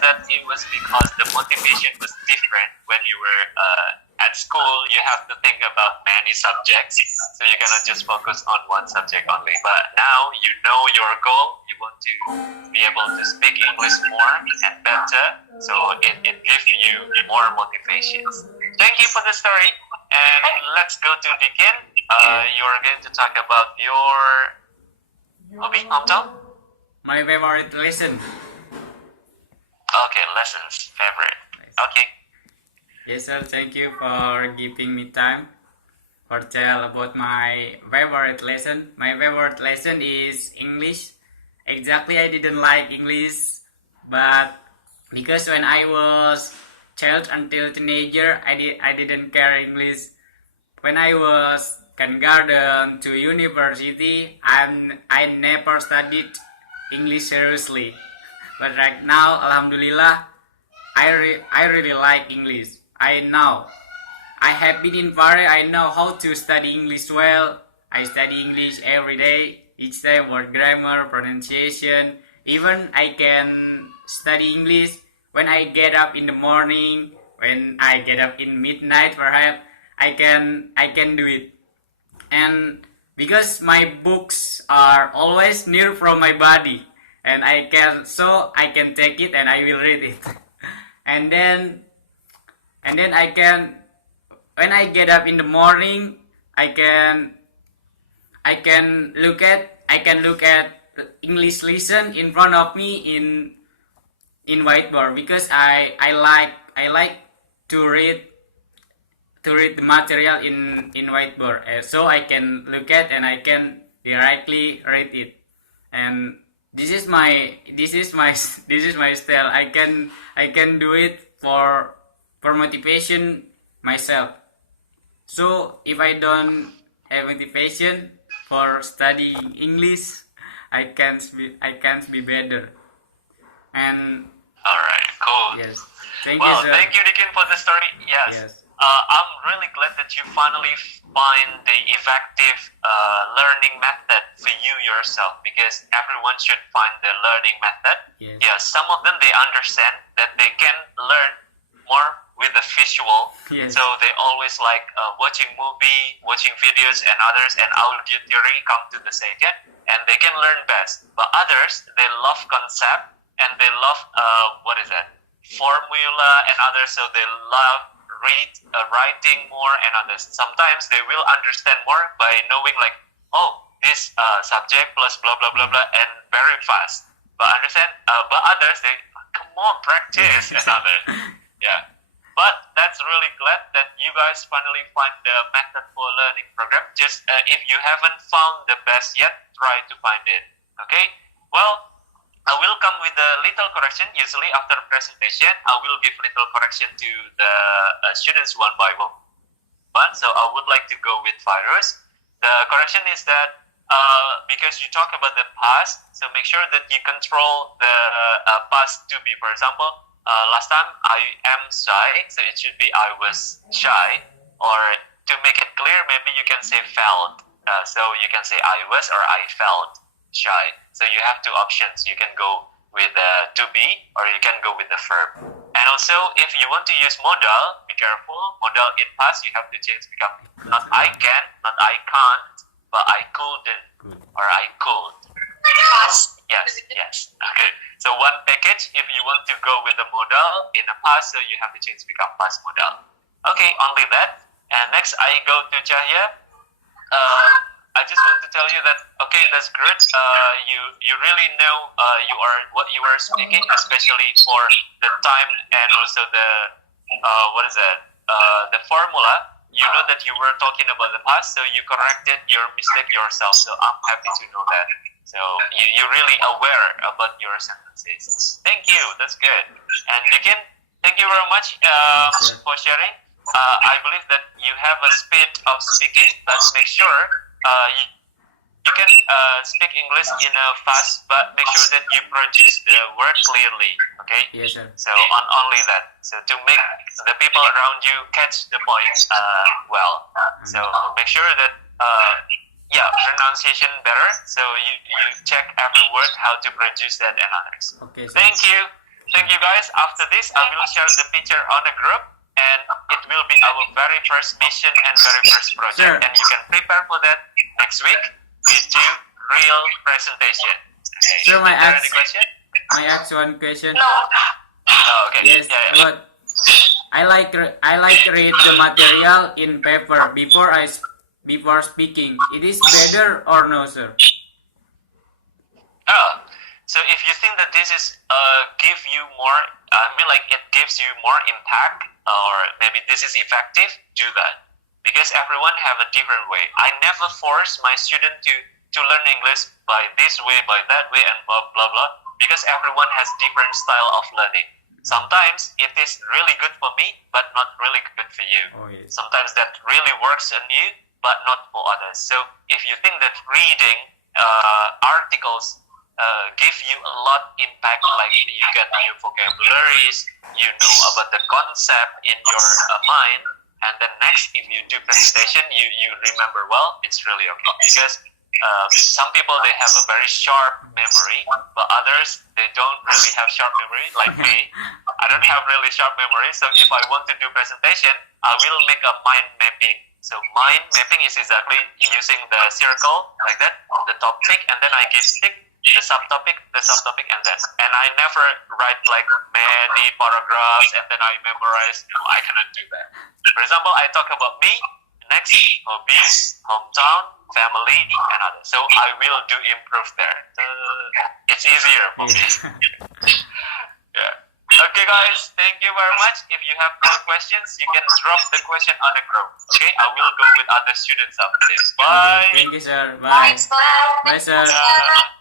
that it was because the motivation was different when you were at school. You have to think about many subjects, so you cannot just focus on one subject only. But now you know your goal. You want to be able to speak English more and better, so it gives you more motivations. Thank you for the story. And let's go to Dikin. You're going to talk about your hobby, Tom? My favorite lesson. Okay, lessons, favorite. Okay. Yes, sir. Thank you for giving me time for tell about my favorite lesson. My favorite lesson is English. Exactly, I didn't like English, but because when I was child until teenager, I didn't care English. When I was kindergarten to university, I never studied English seriously. But right now, Alhamdulillah, I really like English. I have been in Paris. I know how to study English well. I study English every day, each day word grammar, pronunciation. Even I can study English when I get up in the morning, when I get up in midnight perhaps. I can do it. And because my books are always near from my body, and I can take it and I will read it. and then I can, when I get up in the morning, I can look at English lesson in front of me in whiteboard, because I like to read the material in whiteboard, so I can look at and I can directly read it. And this is my style. I can do it for motivation myself. So if I don't have motivation for studying English, I can't be better. And all right, cool. yes, thank well, you, sir. thank you, Dikin, for the story. Yes. I'm really glad that you finally find the effective learning method for you yourself, because everyone should find the learning method. Yes. Yeah, some of them, they understand that they can learn more with the visual. Yes. So they always like watching movie, watching videos and others, and audio theory come to the second, and they can learn best. But others, they love concept and they love formula and others, so they love writing more and others. Sometimes they will understand more by knowing like, oh, this subject plus blah blah blah blah, and very fast. But understand, but others, they come on, practice and others. Yeah. But that's really glad that you guys finally find the method for learning program. Just if you haven't found the best yet, try to find it. Okay. Well, I will come with a little correction. Usually after presentation, I will give little correction to the students one by one. So I would like to go with Virus. The correction is that because you talk about the past, so make sure that you control the past to be. For example, last time I am shy, so it should be I was shy. Or to make it clear, maybe you can say felt. So you can say I was or I felt shy. So you have two options. You can go with to be, or you can go with the verb. And also, if you want to use modal, be careful. Modal in past, you have to change become not I can, not I can't, but I couldn't, or I could. Yes. Okay. So one package, if you want to go with the modal in the past, so you have to change become past modal. Okay, only that. And next, I go to Cahya. I just want to tell you that, okay, that's great. You really know what you are speaking, especially for the time and also the the formula. You know that you were talking about the past, so you corrected your mistake yourself. So I'm happy to know that. So you're really aware about your sentences. Thank you. That's good. And Dikin, thank you very much for sharing. I believe that you have a speed of speaking. Let's make sure you can speak English in a fast, but make sure that you produce the word clearly. Okay. Yes, sir. So on only that. So to make the people around you catch the point well. So make sure that pronunciation better. So you check every word how to produce that and others. Okay, sir. Thank you. thank you guys. After this, I will share the picture on the group, and it will be our very first mission and very first project. Sure. And you can prepare for that next week. We do real presentation. Okay. Sure, my Is there ex- any question? I ask one question. Oh, okay. Yes, Yeah. but I like read the material in paper before speaking. It is better or no, sir? Oh, so if you think that this is give you more, I mean, like it gives you more impact, or maybe this is effective, do that, because everyone have a different way. I never force my student to learn English by this way, by that way, and blah blah blah, because everyone has different style of learning. Sometimes it is really good for me, but not really good for you. Oh yes. Sometimes that really works on you, but not for others. So if you think that reading articles give you a lot impact, like you get new vocabularies, you know about the concept in your mind, and then next if you do presentation, you remember well, it's really okay. Because some people, they have a very sharp memory, but others, they don't really have sharp memory, like me. I don't have really sharp memory, so if I want to do presentation, I will make a mind mapping. So mind mapping is exactly using the circle like that, the topic, and then I give tick the subtopic, and then, and I never write like many paragraphs and then I memorize. No, I cannot do that. For example, I talk about me, next hobbies, hometown, family, and others. So I will do improve there. It's easier for me. Yeah. Okay, guys, thank you very much. If you have more questions, you can drop the question on the group. Okay, I will go with other students after this. Bye. Thank you, sir. Bye. Bye, sir. Yeah.